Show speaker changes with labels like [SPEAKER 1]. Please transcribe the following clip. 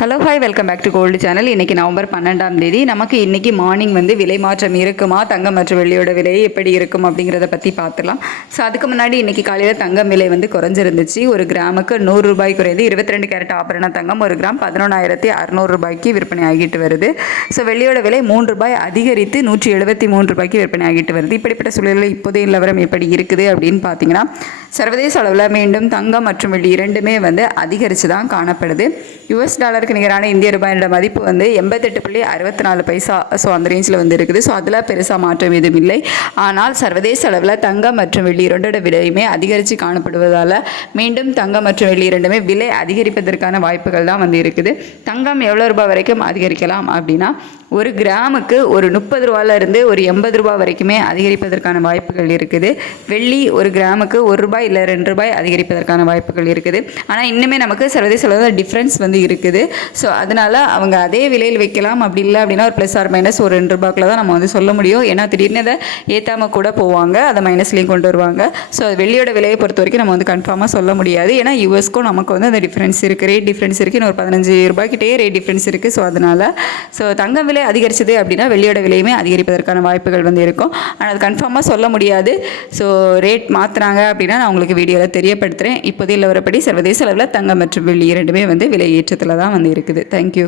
[SPEAKER 1] Hello hi welcome back to gold channel இன்றைக்கி November பன்னெண்டாம் தேதி. நமக்கு இன்றைக்கி மார்னிங் வந்து விலை மாற்றம் இருக்குமா தங்கம் மற்றும் வெள்ளியோட விலை எப்படி இருக்கும் அப்படிங்கிறத பற்றி பார்த்துலாம். ஸோ அதுக்கு முன்னாடி இன்றைக்கி காலையில் தங்கம் விலை வந்து குறைஞ்சிருந்துச்சு. ஒரு கிராமுக்கு நூறு ரூபாய் குறைந்து இருபத்தி ரெண்டு கேரட் ஆபரண தங்கம் ஒரு கிராம் பதினொன்றாயிரத்தி அறநூறு ரூபாய்க்கு விற்பனை ஆகிட்டு வருது. ஸோ வெள்ளியோட விலை மூன்று ரூபாய் அதிகரித்து நூற்றி எழுபத்தி மூன்று ரூபாய்க்கு விற்பனை ஆகிட்டு வருது. இப்படிப்பட்ட சூழலில் இப்போதைய நிலவரம் எப்படி இருக்குது அப்படின்னு பார்த்தீங்கன்னா சர்வதேச அளவில் மீண்டும் தங்கம் மற்றும் வெள்ளி இரண்டுமே வந்து அதிகரித்து தான் காணப்படுது யுஎஸ் டாலருக்கு நிகரான இந்திய ரூபாயோட மதிப்பு வந்து எண்பத்தெட்டு புள்ளி அறுபத்தி நாலு பைசா. ஸோ அந்த ரேஞ்சில் வந்து இருக்குது ஸோ அதில் பெருசாக மாற்றம் எதுவும் இல்லை. ஆனால் சர்வதேச அளவில் தங்கம் மற்றும் வெள்ளி இரண்டோட விலையுமே அதிகரித்து காணப்படுவதால் மீண்டும் தங்கம் மற்றும் வெள்ளி இரண்டுமே விலை அதிகரிப்பதற்கான வாய்ப்புகள் தான் வந்து இருக்குது தங்கம் எவ்வளோ ரூபாய் வரைக்கும் அதிகரிக்கலாம் அப்படின்னா ஒரு கிராமுக்கு ஒரு முப்பது ரூபாயிலிருந்து ஒரு எண்பது ரூபாய் வரைக்குமே அதிகரிப்பதற்கான வாய்ப்புகள் இருக்குது. வெள்ளி ஒரு கிராமுக்கு ஒரு ரூபாய் இல்லை ரெண்டு ரூபாய் அதிகரிப்பதற்கான வாய்ப்புகள் இருக்குது. ஆனால் இன்னுமே நமக்கு சர்வதேச அளவில் டிஃப்ரென்ஸ் வந்து இருக்குது. ஸோ அதனால் அவங்க அதே விலையில் வைக்கலாம் அப்படி இல்லை அப்படின்னா ஒரு ப்ளஸ் ஆர் மைனஸ் ஒரு ரெண்டு ரூபாய்க்குள்ள தான் நம்ம வந்து சொல்ல முடியும். ஏன்னா திடீர்னு அதை ஏற்றாமல் கூட போவாங்க. அதை மைனஸ்லேயும் கொண்டு வருவாங்க. ஸோ வெள்ளியோட விலையை பொறுத்த வரைக்கும் நம்ம வந்து கன்ஃபார்மாக சொல்ல முடியாது. ஏன்னா யூஎஸ்க்கும் நமக்கு வந்து அந்த டிஃப்ரென்ஸ் இருக்குது ரேட் டிஃப்ரென்ஸ் இருக்குது ஒரு பதினஞ்சு ரூபாய்க்கிட்டே ரேட் டிஃப்ரென்ஸ் இருக்குது ஸோ அதனால் ஸோ தங்கம் விலை அதிகரிச்சது அப்படின்னா வெள்ளியோட விலையுமே அதிகரிப்பதற்கான வாய்ப்புகள் வந்து இருக்கும். ஆனால் அது கன்ஃபார்மாக சொல்ல முடியாது. ஸோ ரேட் மாற்றுறாங்க அப்படின்னா நான் உங்களுக்கு வீடியோவில் தெரியப்படுத்துகிறேன் இப்போதைய வரப்படி சர்வதேச அளவில் தங்கம் மற்றும் வெள்ளி இரண்டுமே வந்து விலை ஏற்றத்தில் தான் வந்து இருக்குது தேங்க்யூ